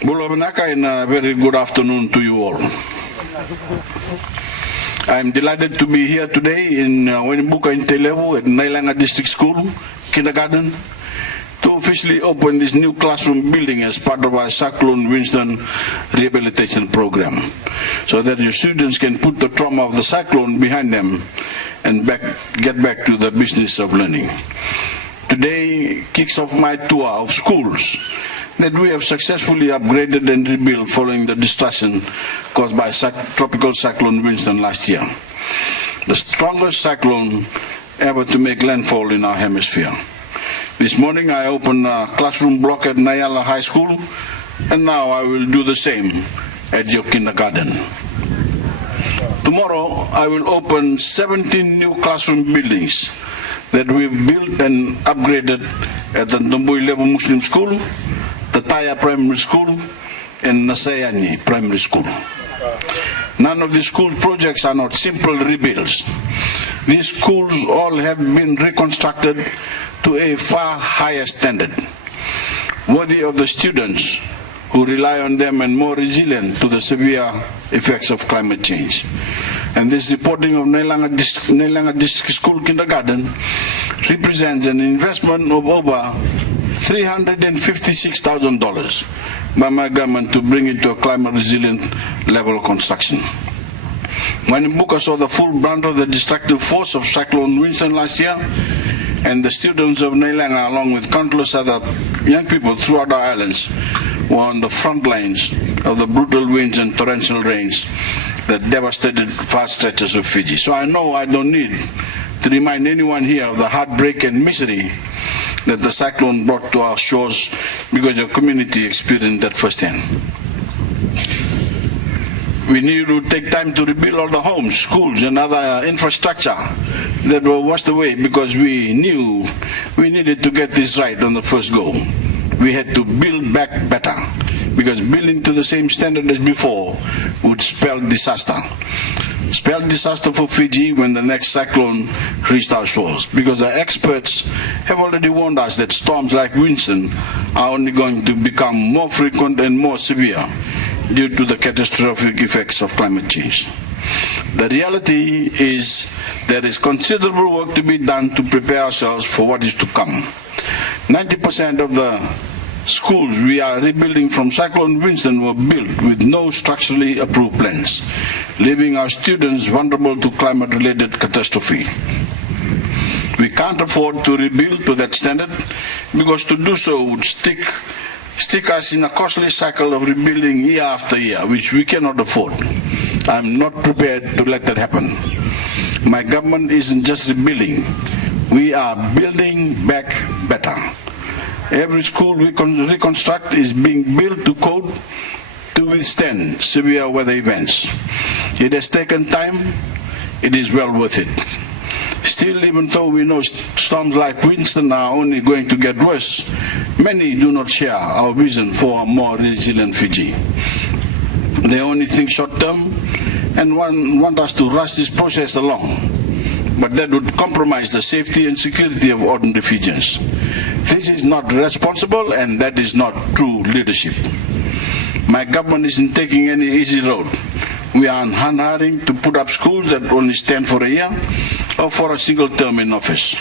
Bulabanaka, and a very good afternoon to you all. I'm delighted to be here today in Wenimbuka in Televu at Nailanga District School, Kindergarten, to officially open this new classroom building as part of our Cyclone Winston rehabilitation program, so that your students can put the trauma of the cyclone behind them and get back to the business of learning. Today kicks off my tour of schools that we have successfully upgraded and rebuilt following the destruction caused by Tropical Cyclone Winston last year, the strongest cyclone ever to make landfall in our hemisphere. This morning I opened a classroom block at Nayala High School, and now I will do the same at your kindergarten. Tomorrow I will open 17 new classroom buildings that we've built and upgraded at the Ndomboi Level Muslim School, the Taya Primary School, and Nasayani Primary School. None of these school projects are not simple rebuilds. These schools all have been reconstructed to a far higher standard, worthy of the students who rely on them and more resilient to the severe effects of climate change. And this reporting of Nailanga District School Kindergarten represents an investment of over $356,000 by my government to bring it to a climate resilient level of construction. When Mbuka saw the full brunt of the destructive force of Cyclone Winston last year, and the students of Nailanga, along with countless other young people throughout our islands, were on the front lines of the brutal winds and torrential rains that devastated vast stretches of Fiji. So I know I don't need to remind anyone here of the heartbreak and misery that the cyclone brought to our shores, because your community experienced that firsthand. We need to take time to rebuild all the homes, schools, and other infrastructure that were washed away, because we knew we needed to get this right on the first go. We had to build back better, because building to the same standard as before would spell disaster. Spell disaster for Fiji when the next cyclone reached our shores, because the experts have already warned us that storms like Winston are only going to become more frequent and more severe due to the catastrophic effects of climate change. The reality is there is considerable work to be done to prepare ourselves for what is to come. 90% of the schools we are rebuilding from Cyclone Winston were built with no structurally approved plans, leaving our students vulnerable to climate-related catastrophe. We can't afford to rebuild to that standard, because to do so would stick us in a costly cycle of rebuilding year after year, which we cannot afford. I'm not prepared to let that happen. My government isn't just rebuilding, we are building back better. Every school we reconstruct is being built to code to withstand severe weather events. It has taken time, it is well worth it. Still, even though we know storms like Winston are only going to get worse, many do not share our vision for a more resilient Fiji. They only think short term and want us to rush this process along, but that would compromise the safety and security of ordinary Fijians. This is not responsible, and that is not true leadership. My government isn't taking any easy road. We are unhurrying to put up schools that only stand for a year or for a single term in office.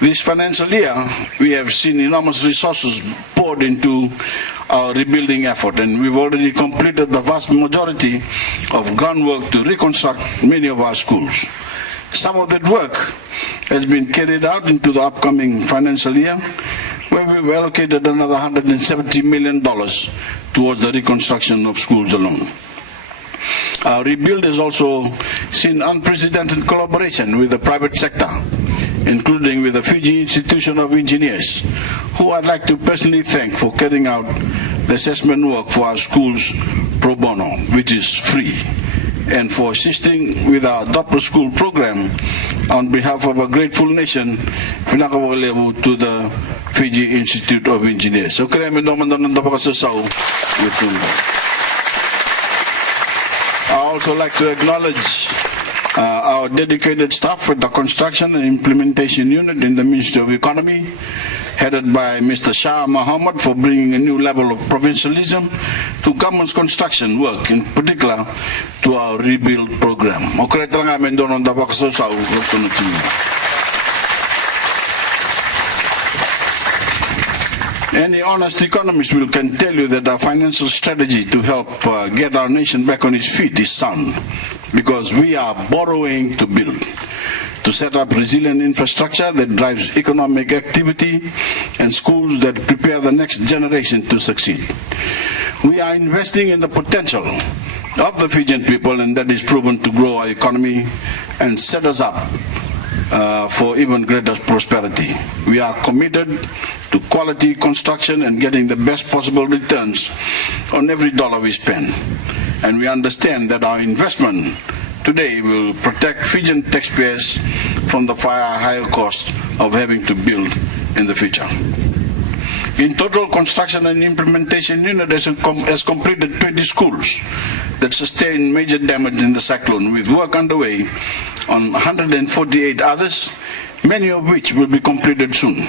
This financial year, we have seen enormous resources poured into our rebuilding effort, and we've already completed the vast majority of groundwork to reconstruct many of our schools. Some of that work has been carried out into the upcoming financial year, where we've allocated another $170 million towards the reconstruction of schools alone. Our rebuild has also seen unprecedented collaboration with the private sector, including with the Fiji Institution of Engineers, who I'd like to personally thank for carrying out the assessment work for our schools pro bono, which is free, and for assisting with our Doppler School program on behalf of a grateful nation, pinakawalebu to the Fiji Institute of Engineers. So, I also like to acknowledge our dedicated staff at the Construction and Implementation Unit in the Ministry of Economy, headed by Mr. Shah Mohammed, for bringing a new level of provincialism to government's construction work, in particular to our rebuild program. Any honest economist can tell you that our financial strategy to help get our nation back on its feet is sound, because we are borrowing to build, to set up resilient infrastructure that drives economic activity and schools that prepare the next generation to succeed. We are investing in the potential of the Fijian people, and that is proven to grow our economy and set us up for even greater prosperity. We are committed to quality construction and getting the best possible returns on every dollar we spend. And we understand that our investment today will protect Fijian taxpayers from the far higher cost of having to build in the future. In total, construction and implementation unit has completed 20 schools that sustained major damage in the cyclone, with work underway on 148 others, many of which will be completed soon.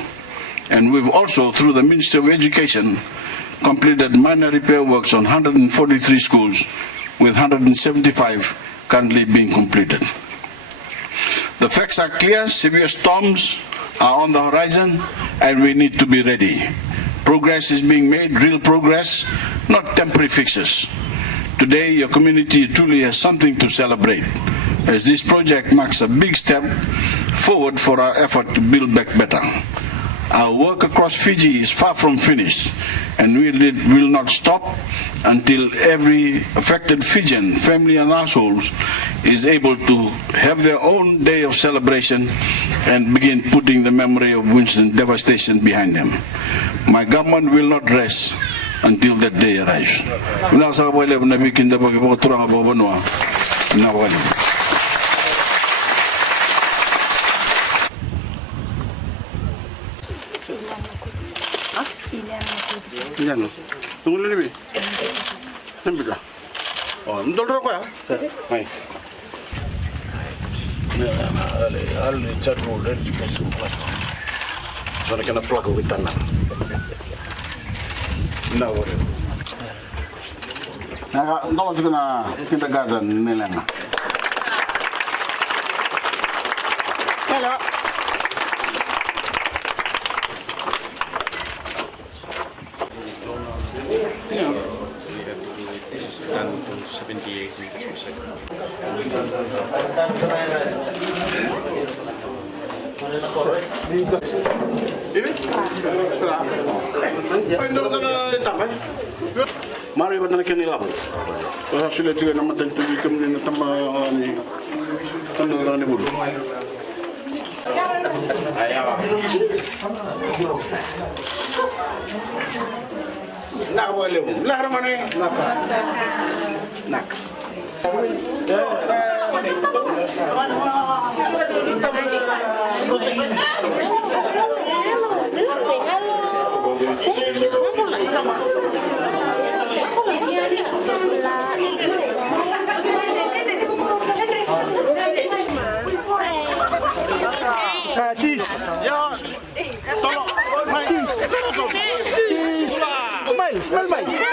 And we've also, through the Ministry of Education, completed minor repair works on 143 schools, with 175 currently being completed. The facts are clear. Severe storms are on the horizon, and we need to be ready. Progress is being made, real progress, not temporary fixes. Today, your community truly has something to celebrate, as this project marks a big step forward for our effort to build back better. Our work across Fiji is far from finished, and we will not stop until every affected Fijian family and households is able to have their own day of celebration and begin putting the memory of Winston's devastation behind them. My government will not rest until that day arrives. Ano? Tunggu lebih. Sampai dah. Oh, ndol rokok ya? Hai. Ale charro dari juga semua. Sana kena plug with tanah. Nda wore. Nah, ndol juga na kindergarten nelena. Hello. 78 meters per second. Mari kita nak kini labu. Kalau sudah juga nama tentu kemudian tambah ni, tambah orang ni bulu. Ayah. Nak boleh bu. Lah mana? Nak. Cheese. Ya. Tolong. Cheese. Smile baik.